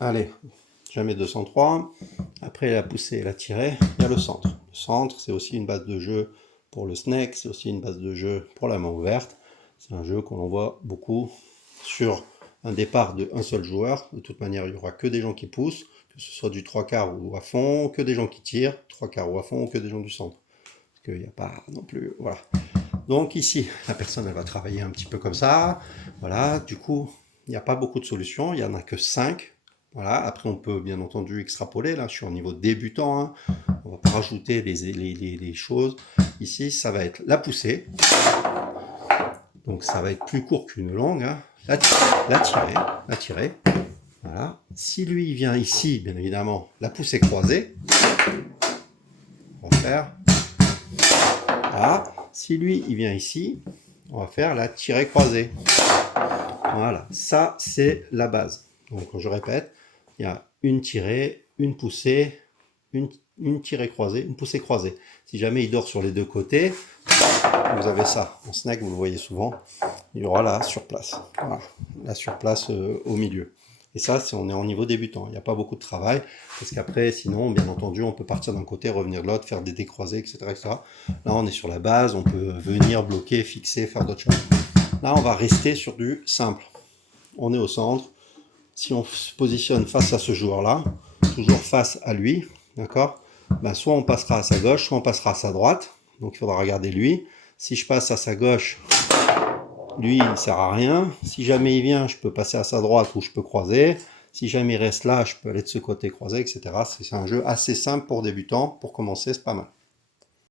Allez, je mets 203. Après la poussée et la tirée, il y a le centre. Le centre, c'est aussi une base de jeu pour le snake, c'est aussi une base de jeu pour la main ouverte. C'est un jeu qu'on voit beaucoup sur un départ de un seul joueur. De toute manière, il n'y aura que des gens qui poussent, que ce soit du 3/4 ou à fond, que des gens qui tirent, 3/4 ou à fond, ou que des gens du centre. Parce qu'il n'y a pas non plus... Voilà. Donc ici, la personne, elle va travailler un petit peu comme ça. Voilà, du coup, il n'y a pas beaucoup de solutions. Il n'y en a que 5. Voilà, après on peut bien entendu extrapoler. Là, je suis au niveau débutant. Hein. On va pas rajouter les choses. Ici, ça va être la poussée. Donc ça va être plus court qu'une longue. Hein. La tirer. Voilà. Si lui il vient ici, bien évidemment, la poussée croisée. On va faire. Voilà. Si lui il vient ici, on va faire la tirée croisée. Voilà, ça c'est la base. Donc je répète, il y a une tirée, une poussée, une tirée croisée, une poussée croisée. Si jamais il dort sur les deux côtés, vous avez ça. En snake, vous le voyez souvent, il y aura la surplace. Voilà, la surplace au milieu. Et ça, c'est on est en niveau débutant. Il n'y a pas beaucoup de travail, parce qu'après, sinon, bien entendu, on peut partir d'un côté, revenir de l'autre, faire des décroisés, etc., etc. Là, on est sur la base, on peut venir bloquer, fixer, faire d'autres choses. Là, on va rester sur du simple. On est au centre. Si on se positionne face à ce joueur-là, toujours face à lui, d'accord, ben, soit on passera à sa gauche, soit on passera à sa droite. Donc il faudra regarder lui. Si je passe à sa gauche, lui, il ne sert à rien. Si jamais il vient, je peux passer à sa droite ou je peux croiser. Si jamais il reste là, je peux aller de ce côté croiser, etc. C'est un jeu assez simple pour débutants. Pour commencer, c'est pas mal.